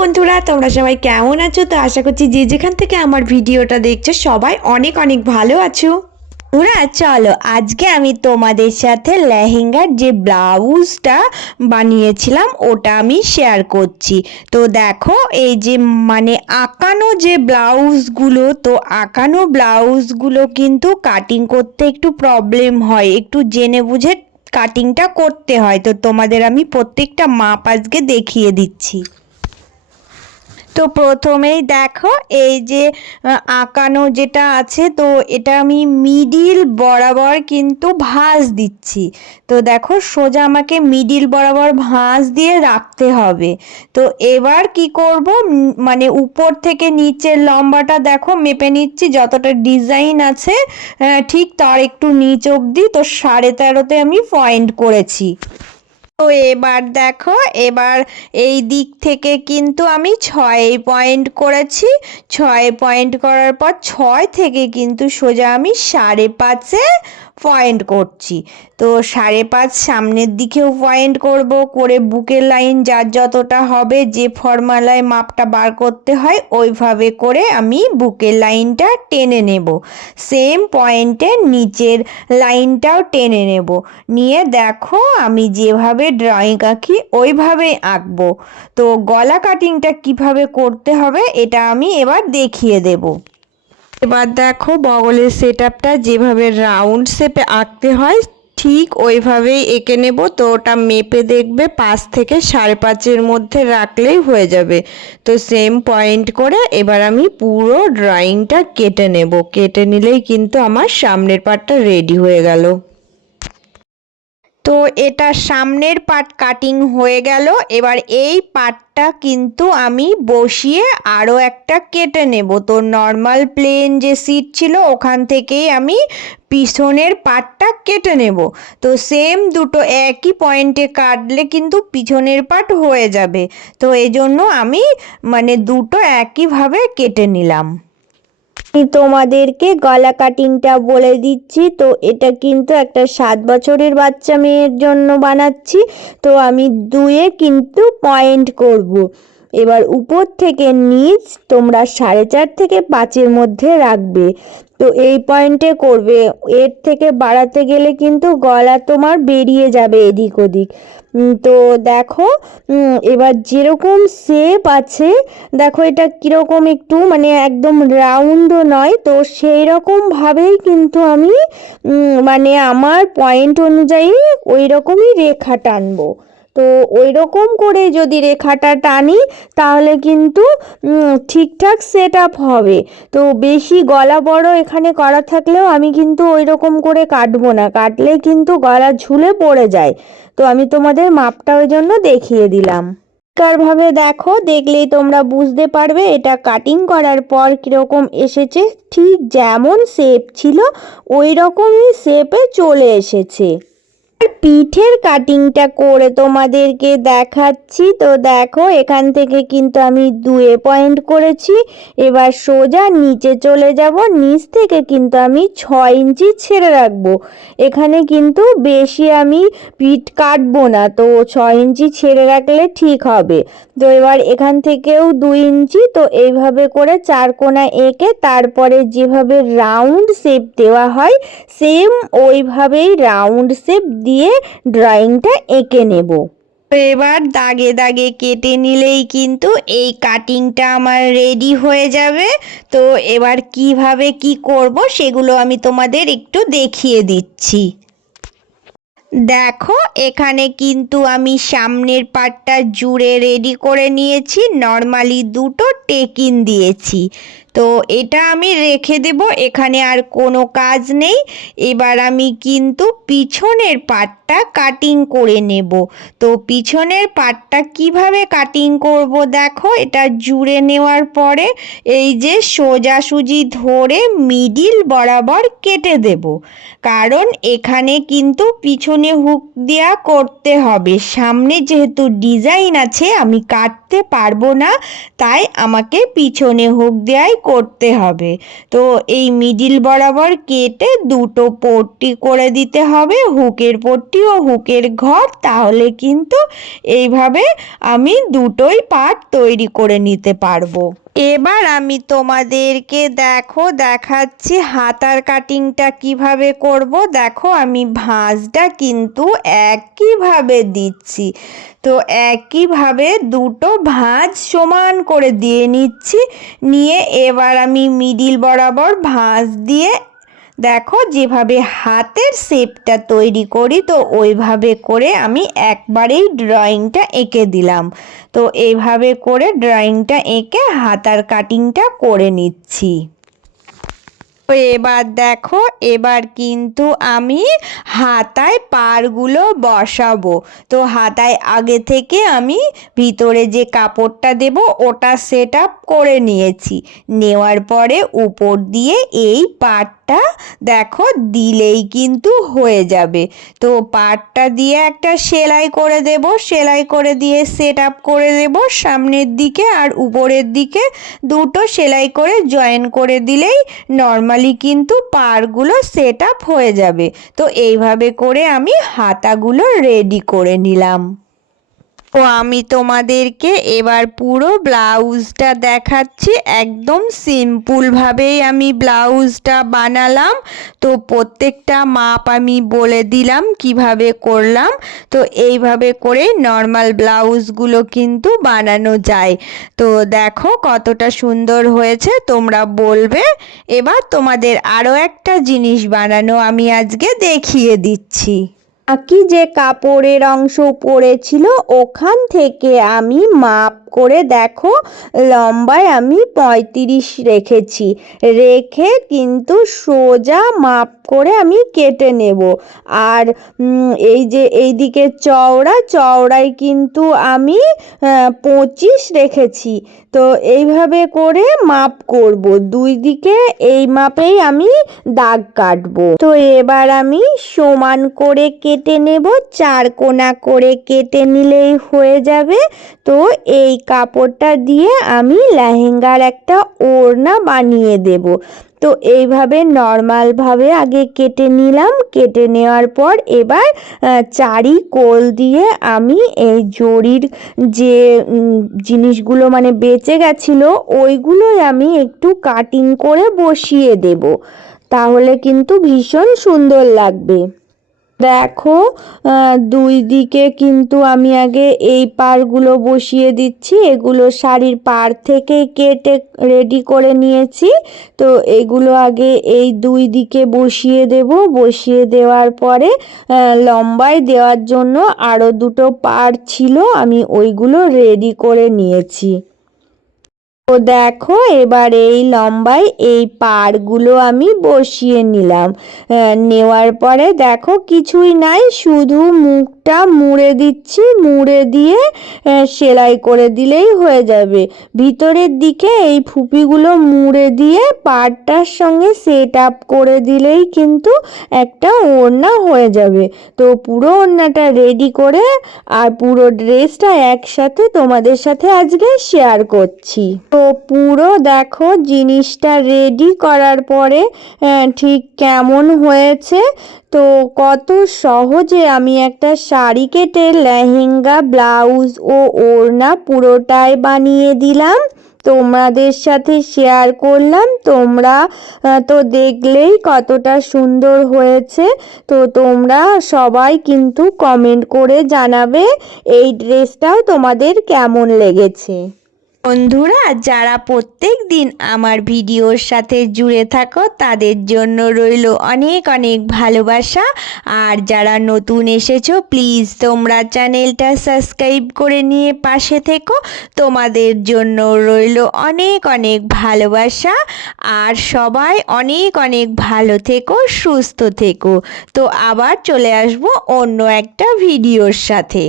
বন্ধুরা, তোমরা সবাই কেমন আছো? তো আশা করছি যে যেখান থেকে আমার ভিডিওটা দেখছ, সবাই অনেক অনেক ভালো আছো। ওরা চলো, আজকে আমি তোমাদের সাথে লেহেঙ্গার যে ব্লাউজটা বানিয়েছিলাম, ওটা আমি শেয়ার করছি। তো দেখো, এই যে মানে আঁকানো যে ব্লাউজগুলো, তো আঁকানো ব্লাউজগুলো কিন্তু কাটিং করতে একটু প্রবলেম হয়, একটু জেনে বুঝে কাটিংটা করতে হয়। তো তোমাদের আমি প্রত্যেকটা মাপ আজকে দেখিয়ে দিচ্ছি। তো প্রথমেই দেখো এই যে আঁকানো যেটা আছে, তো এটা আমি মিডিল বরাবর কিন্তু ভাঁজ দিচ্ছি। তো দেখো সোজা আমাকে মিডিল বরাবর ভাঁজ দিয়ে রাখতে হবে। তো এবার কি করব? মানে উপর থেকে নিচের লম্বাটা দেখো মেপে নিচ্ছি, যতটা ডিজাইন আছে ঠিক তার একটু নিচ অবধি, তো সাড়ে তেরোতে আমি পয়েন্ট করেছি। তো এবার দেখো, এবার এই দিক থেকে কিন্তু আমি ছয় পয়েন্ট করেছি। ছয় পয়েন্ট করার পর ছয় থেকে কিন্তু সোজা আমি সাড়ে পাঁচে পয়েন্ট করছি। তো সাড়ে পাঁচ সামনের দিকেও পয়েন্ট করব করে বুকের লাইন যার যতটা হবে যে ফর্মালায় মাপটা বার করতে হয়, ওইভাবে করে আমি বুকের লাইনটা টেনে নেব। সেম পয়েন্টে নিচের লাইনটাও টেনে নেব। নিয়ে দেখো আমি যেভাবে ড্রয়িং আঁকি ওইভাবেই আঁকবো। তো গলা কাটিংটা কীভাবে করতে হবে, এটা আমি এবার দেখিয়ে দেবো। এবার দেখো বগলের সেট যেভাবে রাউন্ড শেপে আঁকতে হয়, ঠিক ওইভাবেই এঁকে নেব। তো ওটা মেপে দেখবে পাঁচ থেকে সাড়ে পাঁচের মধ্যে রাখলেই হয়ে যাবে। তো সেম পয়েন্ট করে এবার আমি পুরো ড্রয়িংটা কেটে নেব। কেটে নিলেই কিন্তু আমার সামনের পার্টটা রেডি হয়ে গেল। তো এটা সামনের পার্ট কাটিং হয়ে গেল। এবার এই পার্টটা কিন্তু আমি বসিয়ে আরও একটা কেটে নেব। তো নর্মাল প্লেন যে সিট ছিল, ওখান থেকেই আমি পিছনের পার্টটা কেটে নেব। তো সেম দুটো একই পয়েন্টে কাটলে কিন্তু পিছনের পার্ট হয়ে যাবে। তো এই জন্য আমি মানে দুটো একইভাবে কেটে নিলাম। তোমাদেরকে গলা কাটিংটা বলে দিচ্ছি। তো এটা কিন্তু একটা সাত বছরের বাচ্চা মেয়ের জন্য বানাচ্ছি। তো আমি দুয়ে কিন্তু পয়েন্ট করব। এবার উপর থেকে নিচ তোমরা সাড়ে চার থেকে পাঁচের মধ্যে রাখবে। তো এই পয়েন্টে করবে। এর থেকে বাড়াতে গেলে কিন্তু গলা তোমার বেরিয়ে যাবে এদিক ওদিক। তো দেখো এবার যেরকম শেপ আছে, দেখো এটা কীরকম একটু মানে একদম রাউন্ডও নয়, তো সেই রকমভাবেই কিন্তু আমি মানে আমার পয়েন্ট অনুযায়ী ওই রকমই রেখা টানবো। তো ওই রকম করে যদি রেখাটা টানি, তাহলে কিন্তু ঠিকঠাক সেট আপ হবে। তো বেশি গলা বড় এখানে করা থাকলেও আমি কিন্তু ওই রকম করে কাটবো না। কাটলে কিন্তু গলা ঝুলে পড়ে যায়। তো আমি তোমাদের মাপটা ওই জন্য দেখিয়ে দিলাম। ভাবে দেখো, দেখলেই তোমরা বুঝতে পারবে এটা কাটিং করার পর কীরকম এসেছে। ঠিক যেমন শেপ ছিল ওই রকমই শেপে চলে এসেছে। পিঠের কাটিংটা করে তোমাদেরকে দেখাচ্ছি। তো দেখো, এখান থেকে কিন্তু আমি দুয়ে পয়েন্ট করেছি। এবার সোজা নিচে চলে যাব। নিচ থেকে কিন্তু আমি ছয় ইঞ্চি ছেড়ে রাখব। এখানে কিন্তু বেশি আমি পিঠ কাটবো না। তো ছয় ইঞ্চি ছেড়ে রাখলে ঠিক হবে। তো এবার এখান থেকেও দুই ইঞ্চি। তো এইভাবে করে চার কোনা এঁকে তারপরে যেভাবে রাউন্ড শেপ দেওয়া হয় সেম ওইভাবেই রাউন্ড শেপ দিয়ে ড্রয়িংটা এঁকে নেব। এবার দাগে দাগে কেটে নিলেই কিন্তু এই কাটিংটা আমার রেডি হয়ে যাবে। তো এবার কীভাবে কি করব সেগুলো আমি তোমাদের একটু দেখিয়ে দিচ্ছি। দেখো, এখানে কিন্তু আমি সামনের পার্টটা জুড়ে রেডি করে নিয়েছি। নর্মালি দুটো টেকিন দিয়েছি। তো এটা আমি রেখে দেব, এখানে আর কোনো কাজ নেই। এবার আমি কিন্তু পিছনের পার্টটা কাটিং করে নেব। তো পিছনের পার্টটা কীভাবে কাটিং করব দেখো, এটা জুড়ে নেওয়ার পরে এই যে সোজাসুজি ধরে মিডিল বরাবর কেটে দেব। কারণ এখানে কিন্তু পিছনে হুক দেওয়া করতে হবে। সামনে যেহেতু ডিজাইন আছে, আমি কাটতে চাপতে পারব না, তাই আমাকে পিছনে হুক দেওয়াই করতে হবে। তো এই মিডিল বরাবর কেটে দুটো পট্টি করে দিতে হবে, হুকের পট্টি ও হুকের ঘর। তাহলে কিন্তু এইভাবে আমি দুটোই পাট তৈরি করে নিতে পারব। এবার আমি তোমাদেরকে দেখো, দেখাচ্ছি হাতার কাটিংটা কীভাবে করব। দেখো আমি ভাঁজটা কিন্তু একইভাবে দিচ্ছি। তো একইভাবে দুটো ভাঁজ সমান করে দিয়ে নিচ্ছি। নিয়ে এবার আমি মিডিল বরাবর ভাঁজ দিয়ে দেখো, যেভাবে হাতের শেপটা তৈরি করি, তো ওইভাবে করে আমি একবারেই ড্রয়িংটা এঁকে দিলাম। তো এইভাবে করে ড্রয়িংটা এঁকে হাতার কাটিংটা করে নিচ্ছি। এবার দেখো, এবার কিন্তু আমি হাতায় পারগুলো বসাবো। তো হাতায় আগে থেকে আমি ভিতরে যে কাপড়টা দেব, ওটা সেট করে নিয়েছি। নেওয়ার পরে উপর দিয়ে এই পাটটা দেখো দিলেই কিন্তু হয়ে যাবে। তো পাটটা দিয়ে একটা সেলাই করে দেব, সেলাই করে দিয়ে সেট আপ করে দেব সামনের দিকে আর উপরের দিকে। দুটো সেলাই করে জয়েন করে দিলেই নর্মালি কিন্তু পারগুলো সেট আপ হয়ে যাবে। তো এইভাবে করে আমি হাতাগুলো রেডি করে নিলাম। ও আমি তোমাদেরকে এবার পুরো ব্লাউজটা দেখাচ্ছি। একদম সিম্পলভাবেই আমি ব্লাউজটা বানালাম। তো প্রত্যেকটা মাপ আমি বলে দিলাম কীভাবে করলাম। তো এইভাবে করে নর্মাল ব্লাউজগুলো কিন্তু বানানো যায়। তো দেখো কতটা সুন্দর হয়েছে, তোমরা বলবে। এবার তোমাদের আরও একটা জিনিস বানানো আমি আজকে দেখিয়ে দিচ্ছি। বাকি যে কাপড়ের অংশ পড়েছিল ওখান থেকে আমি মাপ করে দেখো, লম্বায় আমি পঁয়ত্রিশ রেখেছি। রেখে কিন্তু সোজা মাপ করে আমি কেটে নেব। আর এই যে এই দিকে চওড়া, চওড়ায় কিন্তু আমি পঁচিশ রেখেছি। তো এইভাবে করে মাপ করব। দুই দিকে এই মাপেই আমি দাগ কাটবো। তো এবার আমি সমান করে কেটে নেব, চার কোনা করে কেটে নিলেই হয়ে যাবে। তো এই কাপড়টা দিয়ে আমি লেহেঙ্গার একটা ওড়না বানিয়ে দেব। তো এইভাবে নর্মালভাবে আগে কেটে নিলাম। কেটে নেওয়ার পর এবার চারি কোল দিয়ে আমি এই জরির যে জিনিসগুলো মানে বেঁচে গেছিল, ওইগুলোই আমি একটু কাটিং করে বসিয়ে দেব। তাহলে কিন্তু ভীষণ সুন্দর লাগবে। দেখো দুই দিকে কিন্তু আমি আগে এই পারগুলো বসিয়ে দিচ্ছি। এগুলো শাড়ির পার থেকে কেটে রেডি করে নিয়েছি। তো এগুলো আগে এই দুই দিকে বসিয়ে দেব। বসিয়ে দেওয়ার পরে লম্বায় দেওয়ার জন্য আরও দুটো পার ছিল। আমি ওইগুলো রেডি করে নিয়েছি। তো দেখো, এবার এই লম্বায় এই পাড়গুলো আমি বসিয়ে নিলাম। নেওয়ার পরে দেখো কিছুই নাই, শুধু মুখটা মুড়ে দিচ্ছি, মুড়ে দিয়ে সেলাই করে দিলেই হয়ে যাবে। ভিতরের দিকে এই ফুপিগুলো মুড়ে দিয়ে পাড়টার সঙ্গে সেট আপ করে দিলেই কিন্তু একটা ওড়না হয়ে যাবে। তো পুরো ওড়নাটা রেডি করে আর পুরো ড্রেসটা একসাথে তোমাদের সাথে আজকে শেয়ার করছি। তো পুরো দেখো জিনিসটা রেডি করার পরে ঠিক কেমন হয়েছে। তো কত সহজে আমি একটা শাড়ি কেটে লেহেঙ্গা, ব্লাউজ ও ওড়না পুরোটাই বানিয়ে দিলাম। তোমাদের সাথে শেয়ার করলাম। তোমরা তো দেখলেই কতটা সুন্দর হয়েছে। তো তোমরা সবাই কিন্তু কমেন্ট করে জানাবে এই ড্রেসটাও তোমাদের কেমন লেগেছে। বন্ধুরা, যারা প্রত্যেক দিন আমার ভিডিওর সাথে জুড়ে থাকো, তাদের জন্য রইল অনেক অনেক ভালোবাসা। আর যারা নতুন এসেছ প্লিজ তোমরা চ্যানেলটা সাবস্ক্রাইব করে নিয়ে পাশে থেকো। তোমাদের জন্য রইল অনেক অনেক ভালোবাসা। আর সবাই অনেক অনেক ভালো থেকো, সুস্থ থেকো। তো আবার চলে আসব অন্য একটা ভিডিওর সাথে।